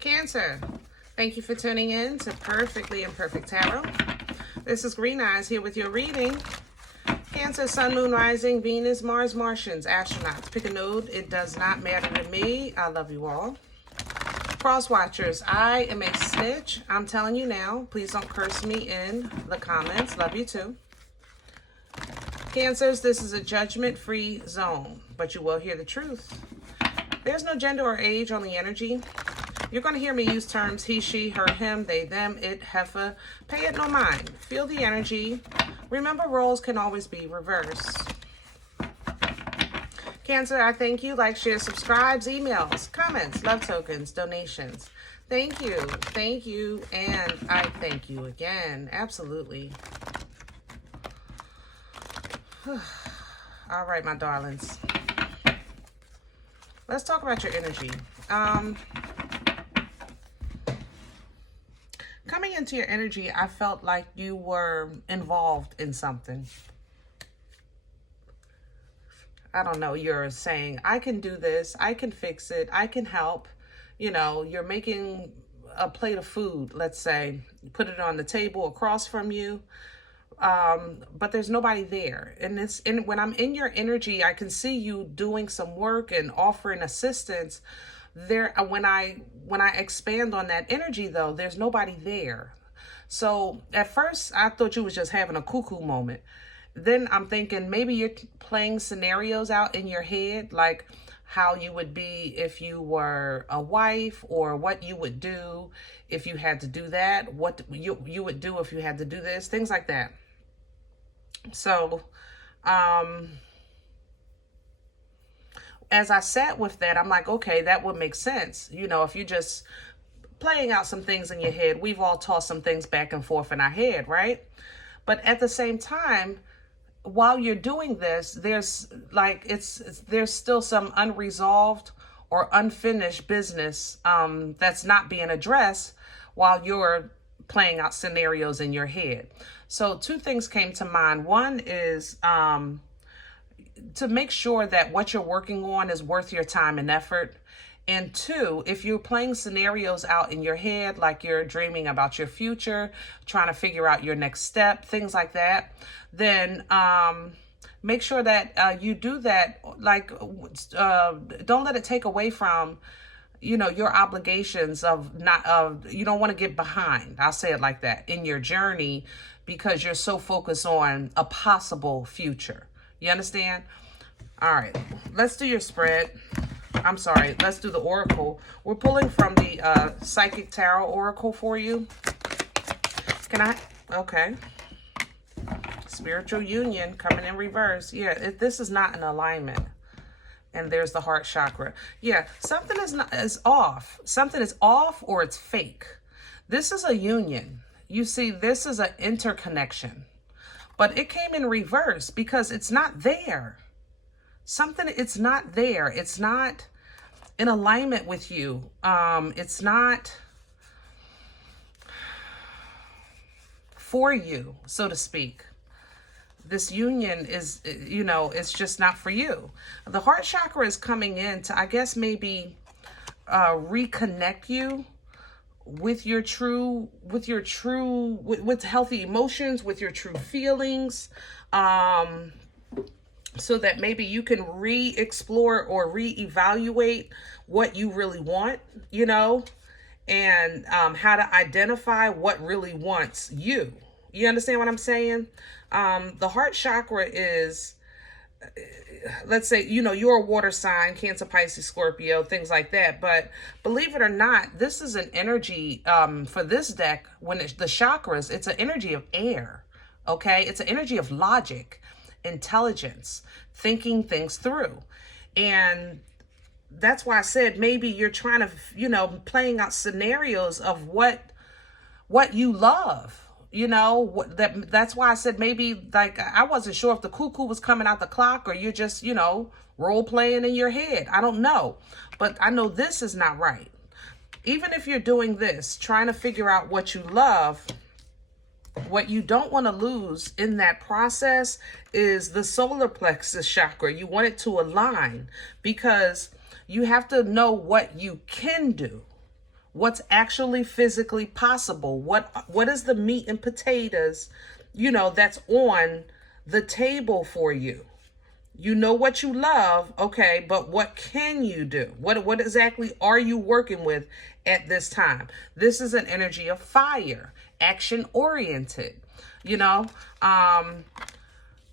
Cancer, thank you for tuning in to Perfectly Imperfect Tarot. This is Green Eyes here with your reading. Cancer, Sun, Moon, Rising, Venus, Mars, Martians, astronauts. Pick a node. It does not matter to me. I love you all. Cross watchers, I am a snitch. I'm telling you now. Please don't curse me in the comments. Love you too. Cancers, this is a judgment-free zone, but you will hear the truth. There's no gender or age on the energy. You're going to hear me use terms he, she, her, him, they, them, it, heifer. Pay it no mind. Feel the energy. Remember, roles can always be reversed. Cancer, I thank you. Like, share, subscribes, emails, comments, love tokens, donations. Thank you, and I thank you again. Absolutely. All right, my darlings. Let's talk about your energy. Coming into your energy, I felt like you were involved in something. I don't know, you're saying, I can do this, I can fix it, I can help. You know, you're making a plate of food, let's say, you put it on the table across from you, but there's nobody there. And when I'm in your energy, I can see you doing some work and offering assistance. There, when I expand on that energy, though, there's nobody there. So at first, I thought you was just having a cuckoo moment. Then I'm thinking maybe you're playing scenarios out in your head, like how you would be if you were a wife, or what you would do if you had to do that, what you would do if you had to do this, things like that. So, as I sat with that, I'm like, okay, that would make sense. You know, if you're just playing out some things in your head, we've all tossed some things back and forth in our head, right? But at the same time, while you're doing this, there's still some unresolved or unfinished business that's not being addressed while you're playing out scenarios in your head. So two things came to mind. One is to make sure that what you're working on is worth your time and effort. And two, if you're playing scenarios out in your head, like you're dreaming about your future, trying to figure out your next step, things like that, then make sure that you do that. Like, don't let it take away from, you know, your obligations you don't want to get behind. I'll say it like that, in your journey, because you're so focused on a possible future. You understand? All right, let's do your spread. I'm sorry, let's do the oracle. We're pulling from the Psychic Tarot Oracle for you. Can I? Okay. Spiritual union coming in reverse. Yeah, this is not in alignment. And there's the heart chakra. Yeah, something is off. Something is off, or it's fake. This is a union. You see, this is an interconnection. But it came in reverse because it's not there. It's not there. It's not in alignment with you. It's not for you, so to speak. This union is, you know, it's just not for you. The heart chakra is coming in to, I guess, maybe reconnect you with your true, with healthy emotions, with your true feelings, so that maybe you can re-explore or re-evaluate what you really want, you know, and how to identify what really wants you. You understand what I'm saying? The heart chakra is, let's say, you know, you're a water sign, Cancer, Pisces, Scorpio, things like that. But believe it or not, this is an energy for this deck. When it's the chakras, it's an energy of air. Okay, it's an energy of logic, intelligence, thinking things through. And that's why I said maybe you're trying to, you know, playing out scenarios of what you love. You know, that's why I said maybe, like, I wasn't sure if the cuckoo was coming out the clock, or you're just, you know, role playing in your head. I don't know. But I know this is not right. Even if you're doing this, trying to figure out what you love, what you don't want to lose in that process is the solar plexus chakra. You want it to align, because you have to know what you can do. what's actually physically possible. What is the meat and potatoes, you know, that's on the table for you? You know what you love, okay, but what can you do? What exactly are you working with at this time? This is an energy of fire, action oriented, you know.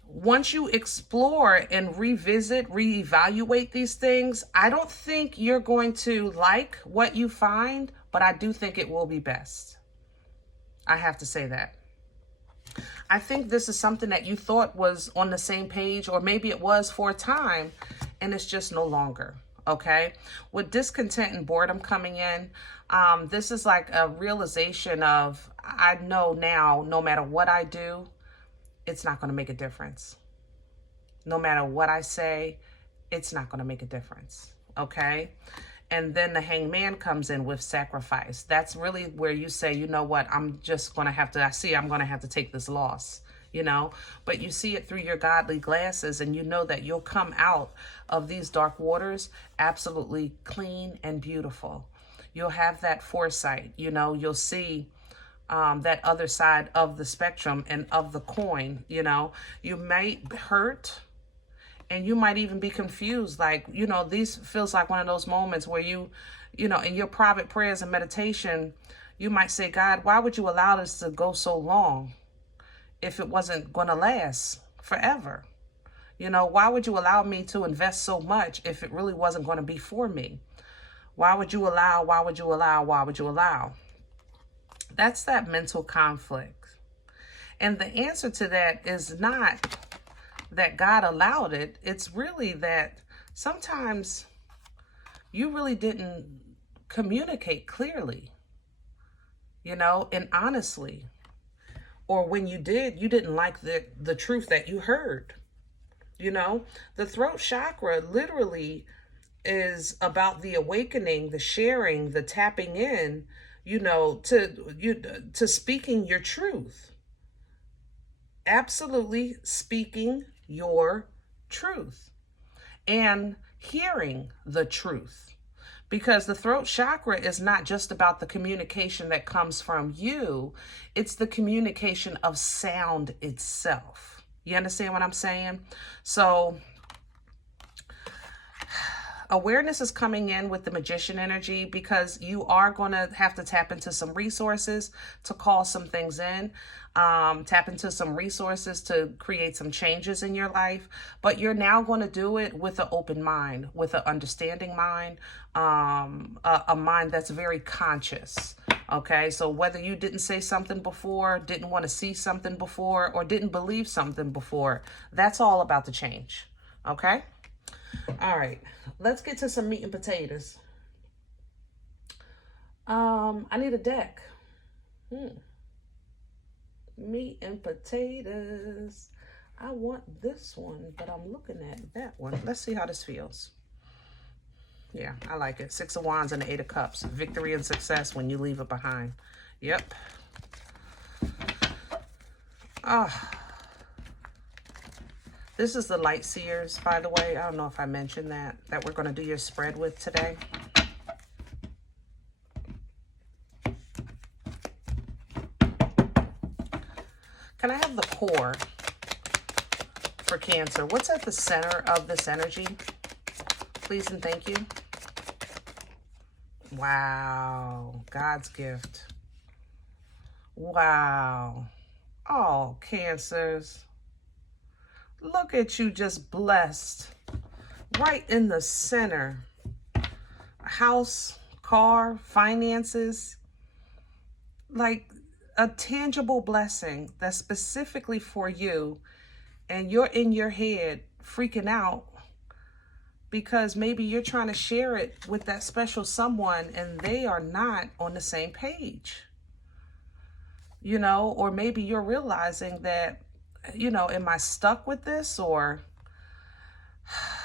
Once you explore and revisit, reevaluate these things, I don't think you're going to like what you find, but I do think it will be best. I have to say that. I think this is something that you thought was on the same page, or maybe it was for a time, and it's just no longer, okay? With discontent and boredom coming in, this is like a realization of, I know now, no matter what I do, it's not going to make a difference. No matter what I say, it's not going to make a difference, okay? And then the Hangman comes in with sacrifice. That's really where you say, you know what, I'm just going to have to, I'm going to have to take this loss, you know. But you see it through your godly glasses, and you know that you'll come out of these dark waters absolutely clean and beautiful. You'll have that foresight, you know, you'll see that other side of the spectrum and of the coin, you know. You might hurt, and you might even be confused. Like, you know, these feels like one of those moments where you know, in your private prayers and meditation, you might say, God, why would you allow this to go so long if it wasn't going to last forever? You know, why would you allow me to invest so much if it really wasn't going to be for me? Why would you allow? Why would you allow? Why would you allow? That's that mental conflict. And the answer to that is not that God allowed it. It's really that sometimes you really didn't communicate clearly, you know, and honestly. Or when you did, you didn't like the truth that you heard. You know, the throat chakra literally is about the awakening, the sharing, the tapping in, you know, to speaking your truth. Absolutely speaking your truth and hearing the truth. Because the throat chakra is not just about the communication that comes from you, it's the communication of sound itself. You understand what I'm saying? So awareness is coming in with the magician energy, because you are going to have to tap into some resources to call some things in, tap into some resources to create some changes in your life. But you're now going to do it with an open mind, with an understanding mind, a mind that's very conscious. Okay, so whether you didn't say something before, didn't want to see something before, or didn't believe something before, that's all about the change. Okay? All right, let's get to some meat and potatoes. I need a deck. Meat and potatoes. I want this one, but I'm looking at that one. Let's see how this feels. Yeah, I like it. 6 of Wands and the 8 of Cups. Victory and success when you leave it behind. Yep. This is the Light Seers, by the way. I don't know if I mentioned that we're going to do your spread with today. Can I have the core for Cancer? What's at the center of this energy? Please and thank you. Wow. God's gift. Wow. Oh, Cancers. Look at you, just blessed. Right in the center. House, car, finances. Like a tangible blessing that's specifically for you. And you're in your head freaking out because maybe you're trying to share it with that special someone and they are not on the same page. You know, or maybe you're realizing that, you know, am I stuck with this, or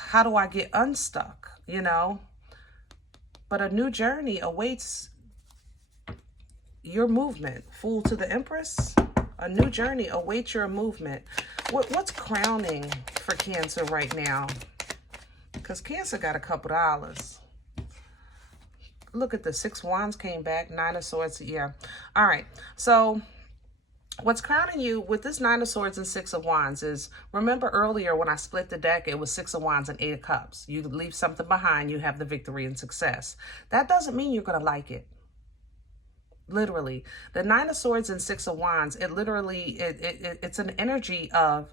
how do I get unstuck, you know? But a new journey awaits your movement. Fool to the Empress. A new journey awaits your movement. What's crowning for Cancer right now? Because Cancer got a couple dollars. Look at the 6 Wands came back, 9 of Swords. Yeah. All right. So what's crowning you with this 9 of Swords and 6 of Wands is, remember earlier when I split the deck, it was 6 of Wands and 8 of Cups. You leave something behind, you have the victory and success. That doesn't mean you're going to like it. Literally. The 9 of Swords and 6 of Wands, it literally, it's an energy of,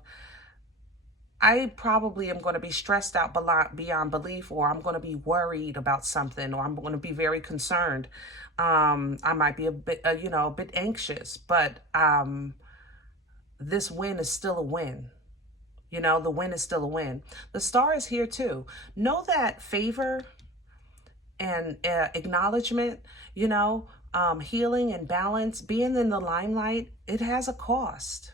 I probably am going to be stressed out beyond belief, or I'm going to be worried about something, or I'm going to be very concerned. I might be a bit, a bit anxious, but this win is still a win. The win is still a win. The star is here too. Know that favor and acknowledgement, healing and balance, being in the limelight, it has a cost.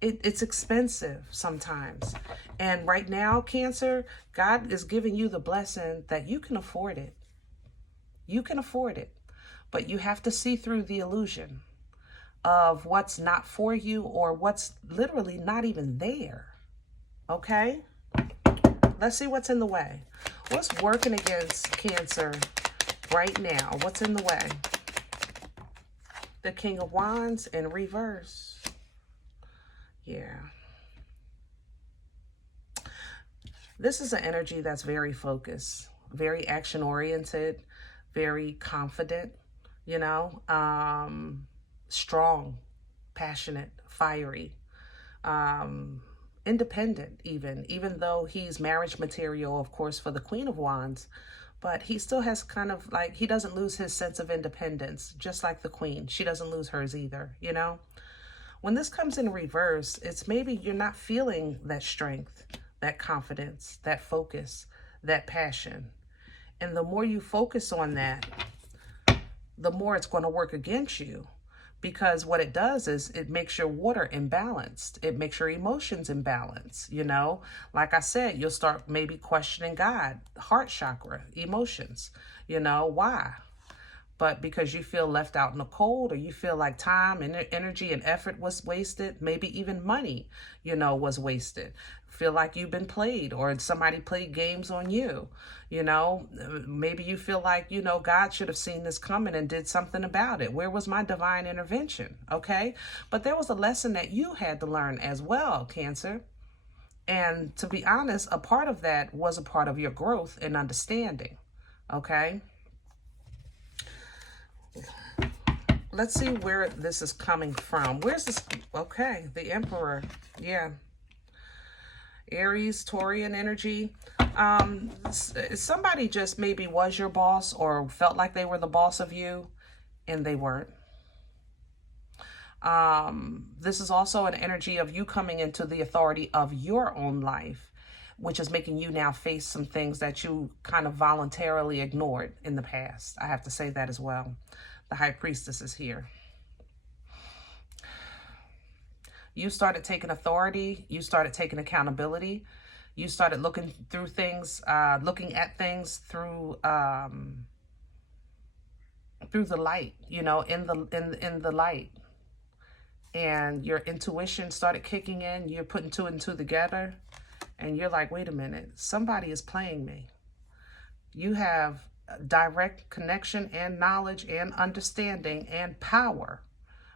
It's expensive sometimes. And right now, Cancer, God is giving you the blessing that you can afford it. You can afford it. But you have to see through the illusion of what's not for you or what's literally not even there. Okay? Let's see what's in the way. What's working against Cancer right now? What's in the way? The King of Wands in reverse. Yeah. This is an energy that's very focused, very action-oriented, very confident, strong, passionate, fiery, independent even though he's marriage material, of course, for the Queen of Wands, but he still has kind of like, he doesn't lose his sense of independence, just like the Queen. She doesn't lose hers either, When this comes in reverse, it's maybe you're not feeling that strength, that confidence, that focus, that passion. And the more you focus on that, the more it's going to work against you. Because what it does is it makes your water imbalanced. It makes your emotions imbalanced, Like I said, you'll start maybe questioning God, heart chakra, emotions, why? But because you feel left out in the cold, or you feel like time and energy and effort was wasted, maybe even money, was wasted. Feel like you've been played, or somebody played games on you, Maybe you feel like, God should have seen this coming and did something about it. Where was my divine intervention? Okay? But there was a lesson that you had to learn as well, Cancer. And to be honest, a part of that was a part of your growth and understanding. Okay? Let's see where this is coming from. Where's this? Okay, the Emperor. Yeah. Aries, Taurian energy. Somebody just maybe was your boss or felt like they were the boss of you, and they weren't. This is also an energy of you coming into the authority of your own life, which is making you now face some things that you kind of voluntarily ignored in the past. I have to say that as well. The High Priestess is here. You started taking authority. You started taking accountability. You started looking through things, looking at things through the light, in the light. And your intuition started kicking in. You're putting 2 and 2 together, and you're like, wait a minute, somebody is playing me. You have direct connection and knowledge and understanding and power.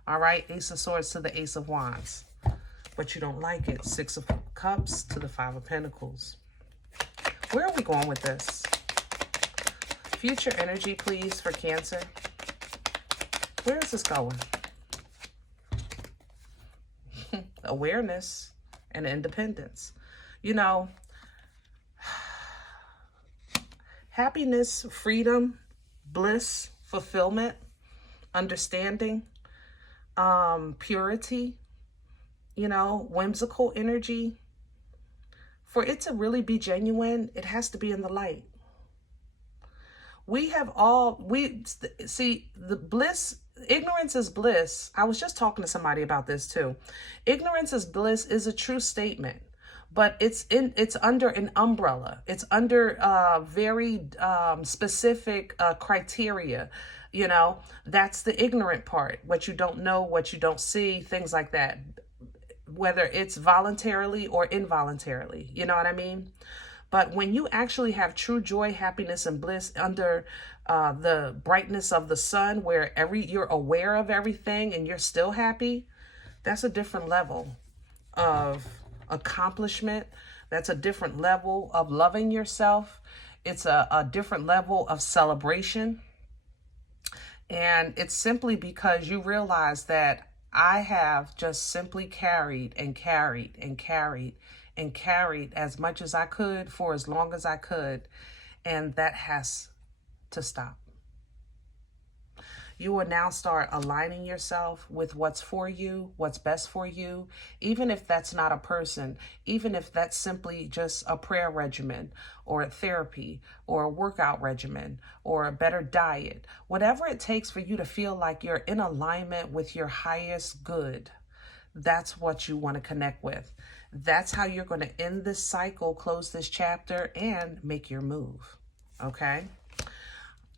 All right, Ace of Swords to the Ace of Wands. But you don't like it. 6 of Cups to the 5 of Pentacles. Where are we going with this? Future energy, please, for Cancer. Where is this going? Awareness and independence. Happiness, freedom, bliss, fulfillment, understanding, purity, whimsical energy. For it to really be genuine, it has to be in the light. We see the bliss. Ignorance is bliss. I was just talking to somebody about this too. Ignorance is bliss is a true statement, but it's under an umbrella. It's under very specific criteria. That's the ignorant part. What you don't know, what you don't see, things like that. Whether it's voluntarily or involuntarily, you know what I mean? But when you actually have true joy, happiness, and bliss under the brightness of the sun, where you're aware of everything and you're still happy, that's a different level of accomplishment. That's a different level of loving yourself. It's a different level of celebration. And it's simply because you realize that I have just simply carried and carried and carried and carried as much as I could for as long as I could. And that has to stop. You will now start aligning yourself with what's for you, what's best for you, even if that's not a person, even if that's simply just a prayer regimen or a therapy or a workout regimen or a better diet, whatever it takes for you to feel like you're in alignment with your highest good. That's what you want to connect with. That's how you're going to end this cycle, close this chapter, and make your move. Okay?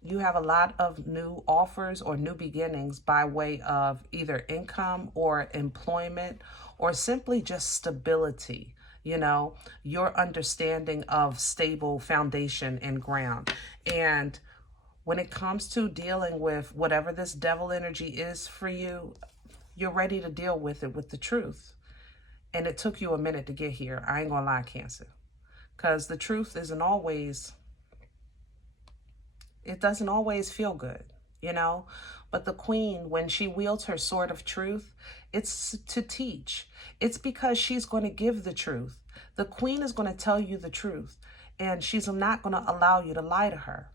You have a lot of new offers or new beginnings by way of either income or employment or simply just stability. You know, your understanding of stable foundation and ground. And when it comes to dealing with whatever this devil energy is for you, you're ready to deal with it with the truth. And it took you a minute to get here. I ain't gonna lie, Cancer. Because the truth isn't always... It doesn't always feel good, you know, but the queen, when she wields her sword of truth, it's to teach. It's because she's going to give the truth. The queen is going to tell you the truth, and she's not going to allow you to lie to her.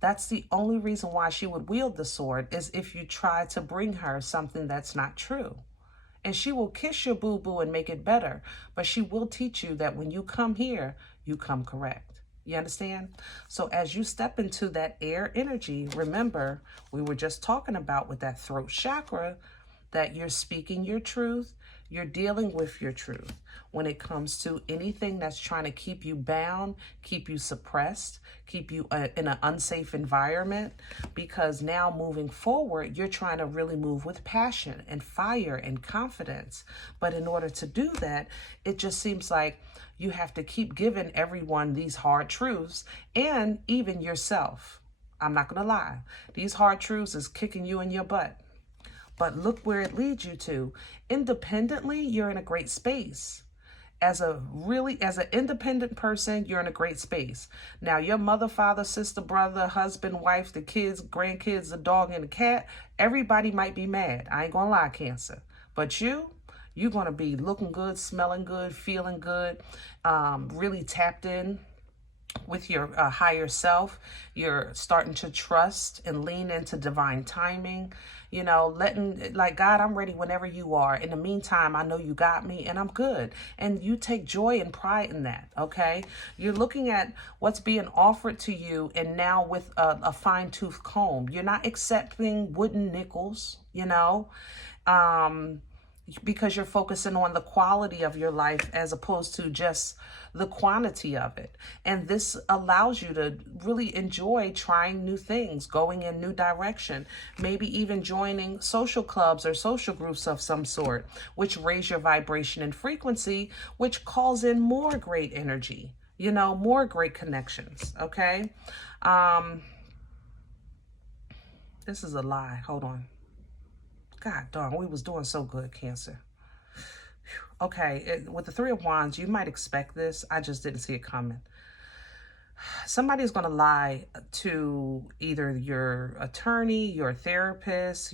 That's the only reason why she would wield the sword, is if you try to bring her something that's not true. And she will kiss your boo-boo and make it better, but she will teach you that when you come here, you come correct. You understand? So as you step into that air energy, remember, we were just talking about with that throat chakra, that you're speaking your truth, you're dealing with your truth. When it comes to anything that's trying to keep you bound, keep you suppressed, keep you in an unsafe environment, because now moving forward, you're trying to really move with passion and fire and confidence. But in order to do that, it just seems like you have to keep giving everyone these hard truths, and even yourself. I'm not going to lie. These hard truths is kicking you in your butt. But look where it leads you to. Independently, you're in a great space. As an independent person, you're in a great space. Now, your mother, father, sister, brother, husband, wife, the kids, grandkids, the dog, and the cat, everybody might be mad. I ain't gonna lie, Cancer. But you're going to be looking good, smelling good, feeling good, really tapped in with your higher self. You're starting to trust and lean into divine timing, you know, letting, like, God, I'm ready whenever you are. In the meantime, I know you got me and I'm good. And you take joy and pride in that, okay? You're looking at what's being offered to you, and now with a fine-tooth comb. You're not accepting wooden nickels, you know, because you're focusing on the quality of your life as opposed to just the quantity of it. And this allows you to really enjoy trying new things, going in new direction, maybe even joining social clubs or social groups of some sort, which raise your vibration and frequency, which calls in more great energy, you know, more great connections, okay? This is a lie. Hold on. God darn, we was doing so good, Cancer. Okay, with the Three of Wands, you might expect this. I just didn't see it coming. Somebody's going to lie to either your attorney, your therapist,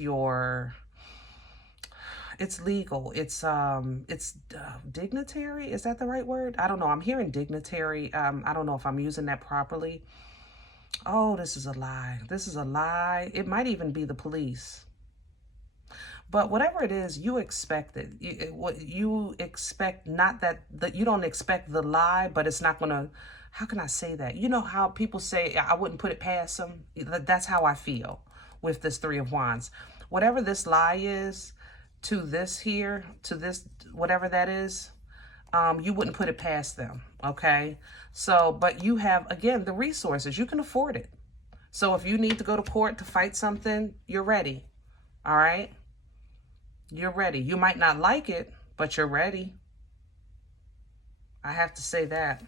it's legal. It's dignitary. Is that the right word? I don't know. I'm hearing dignitary. I don't know if I'm using that properly. Oh, this is a lie. This is a lie. It might even be the police. But whatever it is, you expect it. You expect, not that you don't expect the lie, but it's not going to, how can I say that? You know how people say, I wouldn't put it past them? That's how I feel with this Three of Wands. Whatever this lie is to this here, to this, whatever that is, you wouldn't put it past them, okay? So, but you have, again, the resources. You can afford it. So if you need to go to court to fight something, you're ready, all right? You're ready. You might not like it, but you're ready. I have to say that.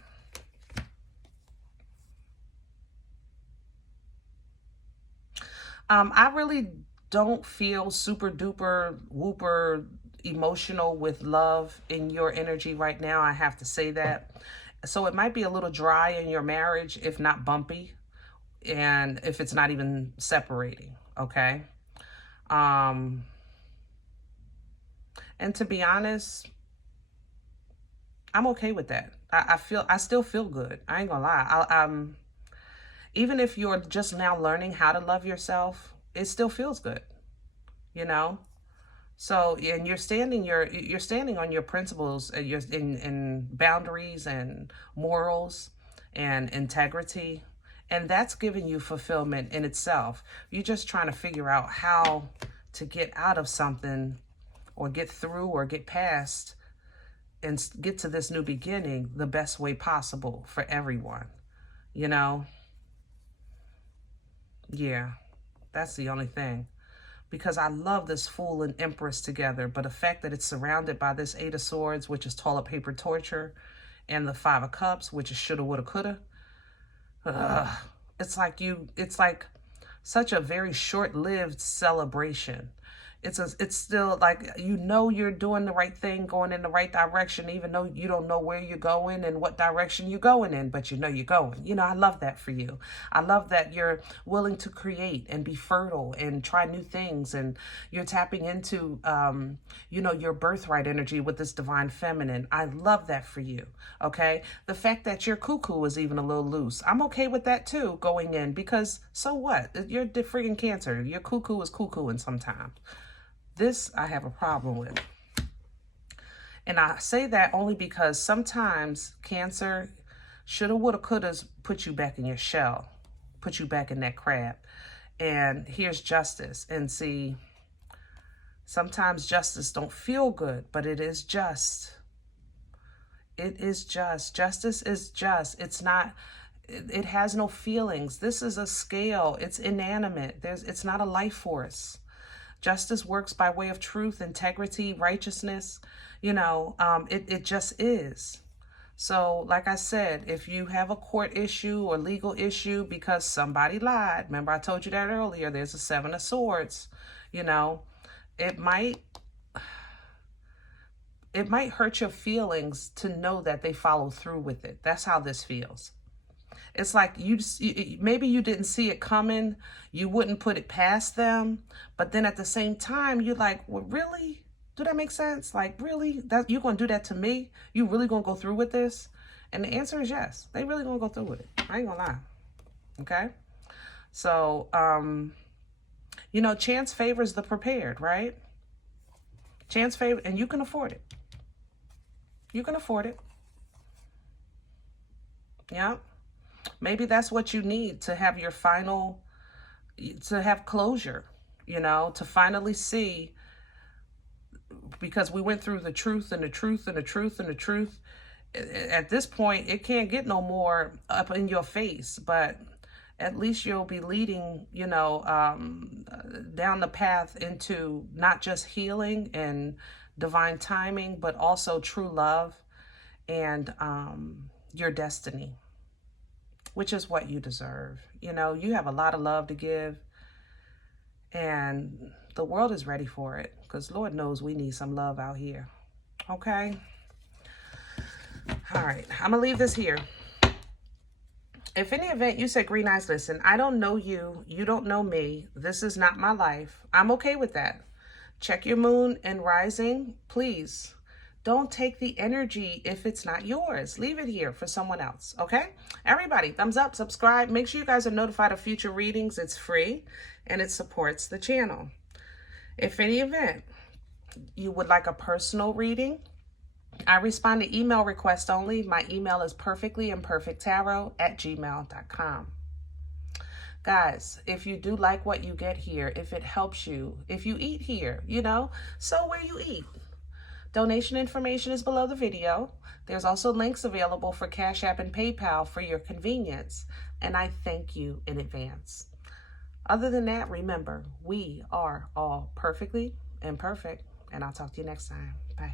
I really don't feel super duper whooper emotional with love in your energy right now. I have to say that. So it might be a little dry in your marriage, if not bumpy, and if it's not even separating, okay? And to be honest, I'm okay with that. I still feel good. I ain't gonna lie. Even if you're just now learning how to love yourself, it still feels good, you know? So, and you're standing on your principles and your in boundaries and morals and integrity, and that's giving you fulfillment in itself. You're just trying to figure out how to get out of something or get through or get past and get to this new beginning the best way possible for everyone, you know? Yeah, that's the only thing. Because I love this Fool and Empress together, but the fact that it's surrounded by this Eight of Swords, which is toilet paper torture, and the Five of Cups, which is shoulda, woulda, coulda, it's like such a very short-lived celebration. It's still like, you know, you're doing the right thing, going in the right direction, even though you don't know where you're going and what direction you're going in, but you know you're going. You know, I love that for you. I love that you're willing to create and be fertile and try new things, and you're tapping into, you know, your birthright energy with this divine feminine. I love that for you, okay? The fact that your cuckoo is even a little loose, I'm okay with that too, going in, because so what? You're the friggin' Cancer. Your cuckoo is cuckooing sometimes. This I have a problem with. And I say that only because sometimes Cancer, shoulda, woulda, couldas put you back in your shell, put you back in that crab. And here's justice. And see, sometimes justice don't feel good, but it is just. It is just. Justice is just. It's not, it has no feelings. This is a scale. It's inanimate. It's not a life force. Justice works by way of truth, integrity, righteousness. You know, it just is. So, like I said, if you have a court issue or legal issue because somebody lied, remember I told you that earlier, there's a Seven of Swords, you know, it might hurt your feelings to know that they followed through with it. That's how this feels. It's like maybe you didn't see it coming. You wouldn't put it past them. But then at the same time, you're like, well, really? Do that make sense? Like, really? That you're going to do that to me? You really going to go through with this? And the answer is yes. They really going to go through with it. I ain't going to lie. Okay? So, you know, chance favors the prepared, right? Chance favors, and you can afford it. You can afford it. Yeah. Maybe that's what you need to have your final, to have closure, you know, to finally see, because we went through the truth and the truth and the truth and the truth. At this point, it can't get no more up in your face, but at least you'll be leading, you know, down the path into not just healing and divine timing, but also true love and your destiny, which is what you deserve. You know, you have a lot of love to give, and the world is ready for it, because Lord knows we need some love out here. Okay? All right, I'm going to leave this here. If in the event you said, Green Eyes, listen, I don't know you, you don't know me, this is not my life, I'm okay with that. Check your moon and rising, please. Don't take the energy if it's not yours. Leave it here for someone else, okay? Everybody, thumbs up, subscribe. Make sure you guys are notified of future readings. It's free, and it supports the channel. If in the event you would like a personal reading, I respond to email requests only. My email is perfectlyimperfecttarot@gmail.com. Guys, if you do like what you get here, if it helps you, if you eat here, you know, so where you eat. Donation information is below the video. There's also links available for Cash App and PayPal for your convenience, and I thank you in advance. Other than that, remember, we are all perfectly imperfect, and I'll talk to you next time. Bye.